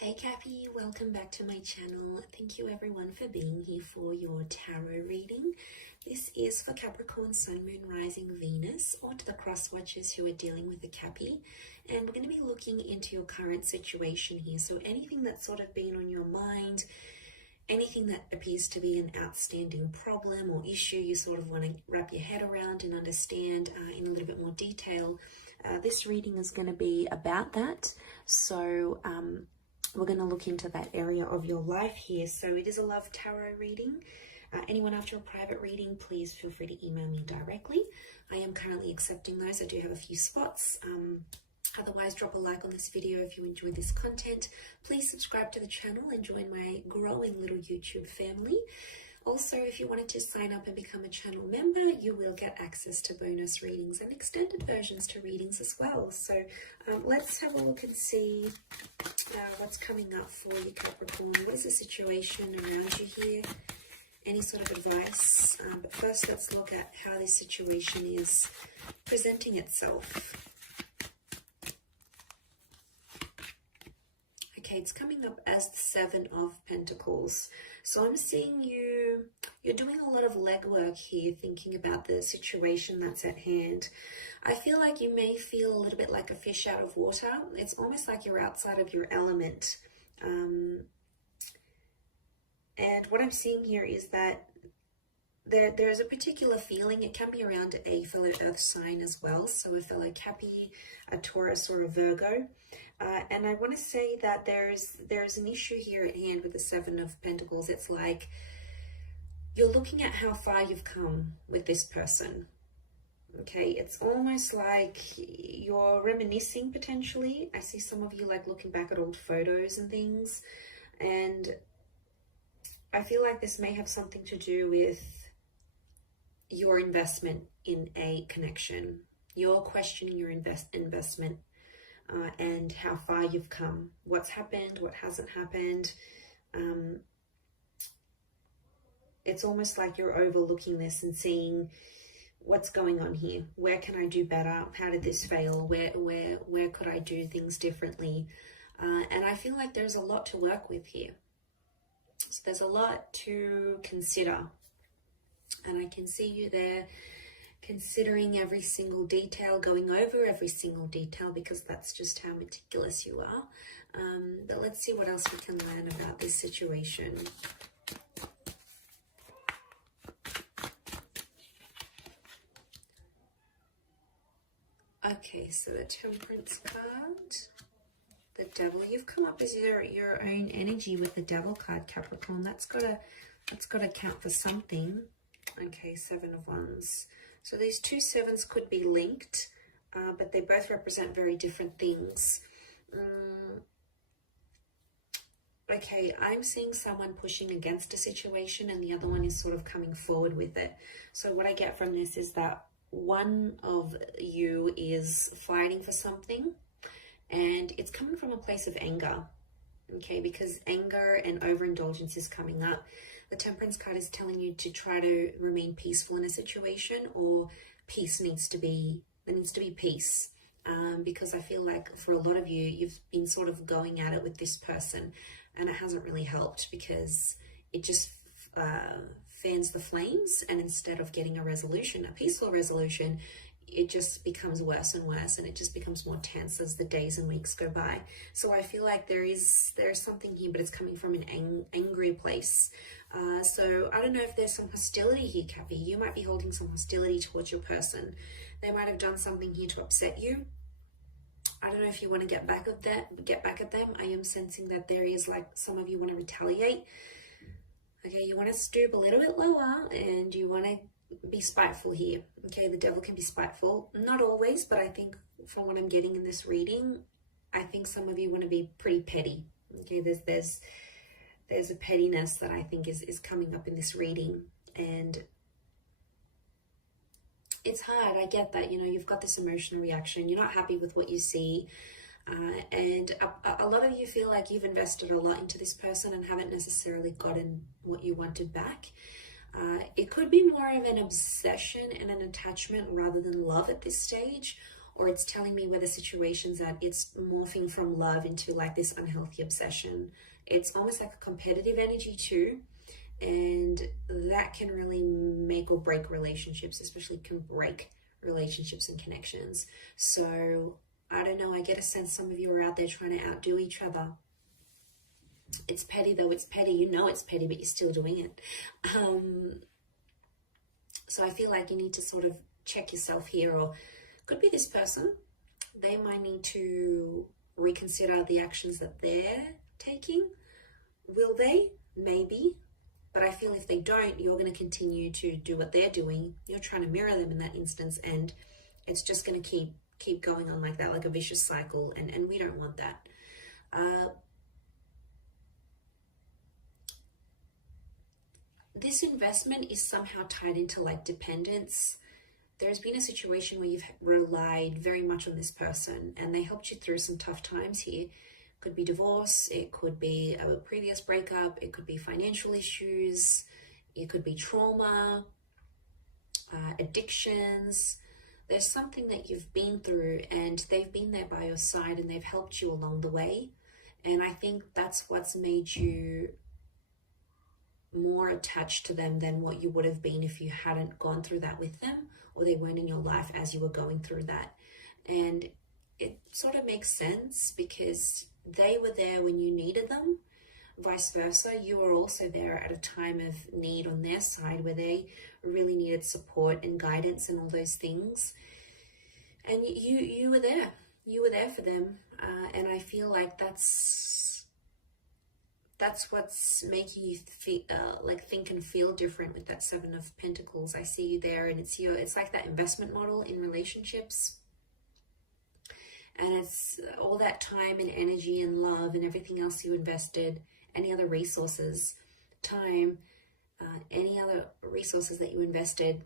Hey Cappy, welcome back to my channel. Thank you everyone for being here for your tarot reading. This is for Capricorn, Sun, Moon, Rising, Venus, or to the cross watchers who are dealing with the Cappy. And we're going to be looking into your current situation here. So anything that's sort of been on your mind, anything that appears to be an outstanding problem or issue you sort of want to wrap your head around and understand in a little bit more detail. This reading is going to be about that. So we're going to look into that area of your life here. So it is a love tarot reading. Anyone after a private reading, please feel free to email me directly. I am currently accepting those. I do have a few spots. Otherwise, drop a like on this video if you enjoy this content. Please subscribe to the channel and join my growing little YouTube family. Also, if you wanted to sign up and become a channel member, you will get access to bonus readings and extended versions to readings as well. So let's have a look and see what's coming up for you, Capricorn. What is the situation around you here? Any sort of advice? But first, let's look at how this situation is presenting itself. Okay, it's coming up as the Seven of Pentacles. So I'm seeing you're doing a lot of legwork here, thinking about the situation that's at hand. I feel like you may feel a little bit like a fish out of water. It's almost like you're outside of your element. And what I'm seeing here is that there's a particular feeling. It can be around a fellow earth sign as well. So a fellow Cappy, a Taurus, or a Virgo. And I want to say that there's an issue here at hand with the Seven of Pentacles. It's like you're looking at how far you've come with this person. Okay, it's almost like you're reminiscing potentially. I see some of you like looking back at old photos and things. And I feel like this may have something to do with your investment in a connection. You're questioning your investment and how far you've come. What's happened, what hasn't happened. It's almost like you're overlooking this and seeing what's going on here. Where can I do better? How did this fail? Where could I do things differently? And I feel like there's a lot to work with here. So there's a lot to consider. And I can see you there considering every single detail, going over every single detail, because that's just how meticulous you are. But let's see what else we can learn about this situation. Okay, so the Temperance card, the Devil. You've come up as your own energy with the Devil card, Capricorn. That's gotta count for something. Okay, Seven of Wands. So these two sevens could be linked, but they both represent very different things. Okay, I'm seeing someone pushing against a situation and the other one is sort of coming forward with it. So what I get from this is that one of you is fighting for something and it's coming from a place of anger. Okay, because anger and overindulgence is coming up. The Temperance card is telling you to try to remain peaceful in a situation, or there needs to be peace. Because I feel like for a lot of you, you've been sort of going at it with this person and it hasn't really helped because it just fans the flames, and instead of getting a resolution, a peaceful resolution, it just becomes worse and worse, and it just becomes more tense as the days and weeks go by. So I feel like there's something here, but it's coming from an angry place. So I don't know if there's some hostility here, Cappy. You might be holding some hostility towards your person. They might have done something here to upset you. I don't know if you want to get back at them. I am sensing that there is like some of you want to retaliate. Okay, you want to stoop a little bit lower and you want to be spiteful here. Okay, the Devil can be spiteful. Not always, but I think from what I'm getting in this reading, I think some of you want to be pretty petty. Okay, there's a pettiness that I think is coming up in this reading, and it's hard. I get that, you know, you've got this emotional reaction. You're not happy with what you see. And a lot of you feel like you've invested a lot into this person and haven't necessarily gotten what you wanted back. It could be more of an obsession and an attachment rather than love at this stage, or it's telling me where the situation's at. It's morphing from love into like this unhealthy obsession. It's almost like a competitive energy too, and that can really make or break relationships, especially can break relationships and connections. So I don't know, I get a sense some of you are out there trying to outdo each other. It's petty though, it's petty, you know it's petty, but you're still doing it. So I feel like you need to sort of check yourself here, or could be this person. They might need to reconsider the actions that they're taking. Will they? Maybe. But I feel if they don't, you're going to continue to do what they're doing. You're trying to mirror them in that instance, and it's just going to keep going on like that, like a vicious cycle, and we don't want that. This investment is somehow tied into like dependence. There's been a situation where you've relied very much on this person and they helped you through some tough times here. Could be divorce, it could be a previous breakup, it could be financial issues, it could be trauma, addictions. There's something that you've been through and they've been there by your side and they've helped you along the way. And I think that's what's made you more attached to them than what you would have been if you hadn't gone through that with them, or they weren't in your life as you were going through that. And it sort of makes sense because they were there when you needed them. Vice versa, you were also there at a time of need on their side where they really needed support and guidance and all those things. And you were there. You were there for them. And I feel like that's what's making you like think and feel different with that Seven of Pentacles. I see you there, and it's like that investment model in relationships. And it's all that time and energy and love and everything else you invested, any other resources, time, any other resources that you invested.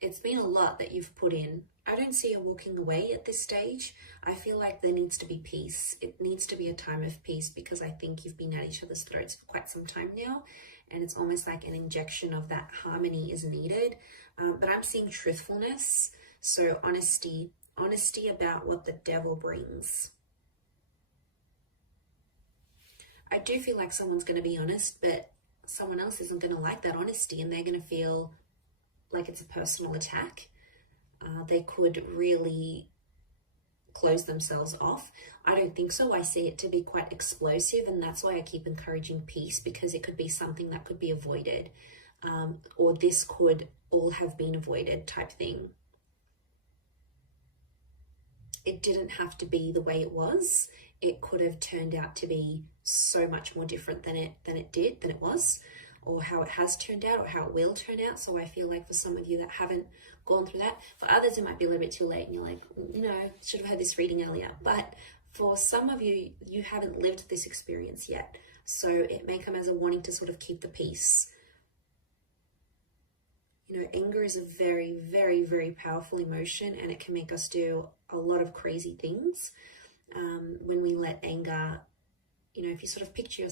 It's been a lot that you've put in. I don't see you walking away at this stage. I feel like there needs to be peace. It needs to be a time of peace because I think you've been at each other's throats for quite some time now. And it's almost like an injection of that harmony is needed. But I'm seeing truthfulness. So honesty about what the devil brings. I do feel like someone's going to be honest, but someone else isn't going to like that honesty and they're going to feel like it's a personal attack. They could really close themselves off. I don't think so. I see it to be quite explosive, and that's why I keep encouraging peace, because it could be something that could be avoided, or this could all have been avoided type thing. It didn't have to be the way it was. It could have turned out to be so much more different than it was, or how it has turned out, or how it will turn out. So I feel like for some of you that haven't gone through that, for others it might be a little bit too late and you're like, should have had this reading earlier. But for some of you, you haven't lived this experience yet. So it may come as a warning to sort of keep the peace. Anger is a very, very, very powerful emotion, and it can make us do a lot of crazy things. When we let anger, if you sort of picture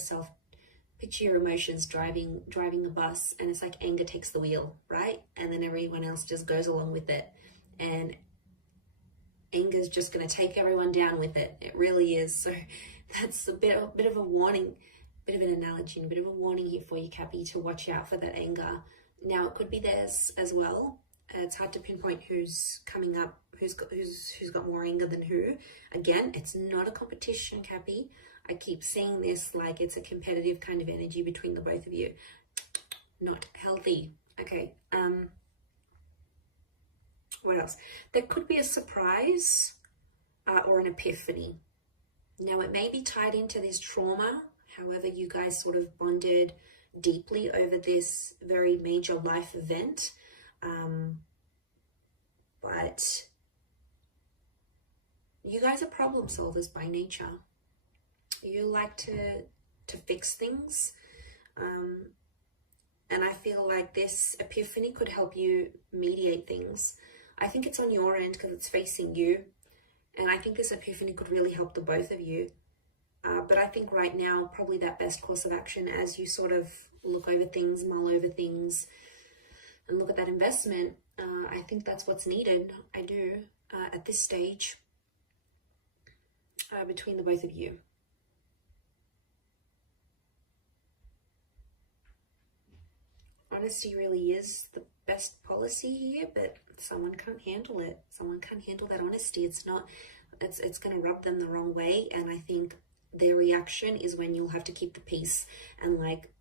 your emotions driving the bus, and it's like anger takes the wheel, right? And then everyone else just goes along with it. And anger is just going to take everyone down with it. It really is. So that's a bit of a warning, bit of an analogy, and a bit of a warning here for you, Cappy, to watch out for that anger. Now, it could be theirs as well. It's hard to pinpoint who's coming up, who's got more anger than who. Again, it's not a competition, Cappy. I keep seeing this like it's a competitive kind of energy between the both of you. Not healthy. Okay. What else? There could be a surprise or an epiphany. Now, it may be tied into this trauma. However, you guys sort of bonded deeply over this very major life event. But you guys are problem solvers by nature. You like to fix things. And I feel like this epiphany could help you mediate things. I think it's on your end because it's facing you. And I think this epiphany could really help the both of you. But I think right now, probably that best course of action as you sort of look over things, mull over things, and look at that investment, I think that's what's needed. I do. at this stage between the both of you. Honesty really is the best policy here, but someone can't handle it. Someone can't handle that honesty. It's going to rub them the wrong way, and I think their reaction is when you'll have to keep the peace and like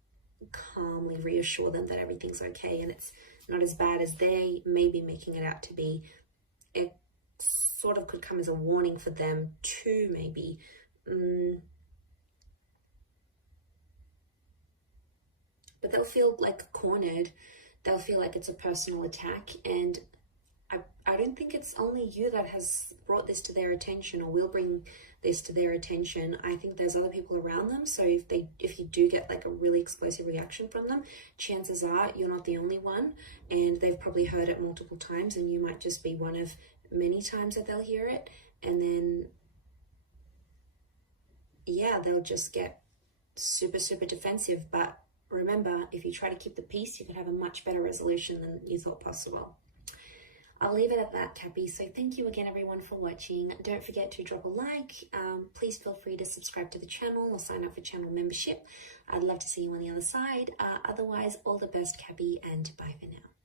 calmly reassure them that everything's okay and it's not as bad as they may be making it out to be. It sort of could come as a warning for them too, maybe. But they'll feel like cornered. They'll feel like it's a personal attack, and I don't think it's only you that has brought this to their attention or will bring this to their attention. I think there's other people around them. So if you do get like a really explosive reaction from them, chances are you're not the only one, and they've probably heard it multiple times, and you might just be one of many times that they'll hear it. And then, yeah, they'll just get super, super defensive. But remember, if you try to keep the peace, you can have a much better resolution than you thought possible. I'll leave it at that, Cappy. So thank you again, everyone, for watching. Don't forget to drop a like. Please feel free to subscribe to the channel or sign up for channel membership. I'd love to see you on the other side. Otherwise, all the best, Cappy, and bye for now.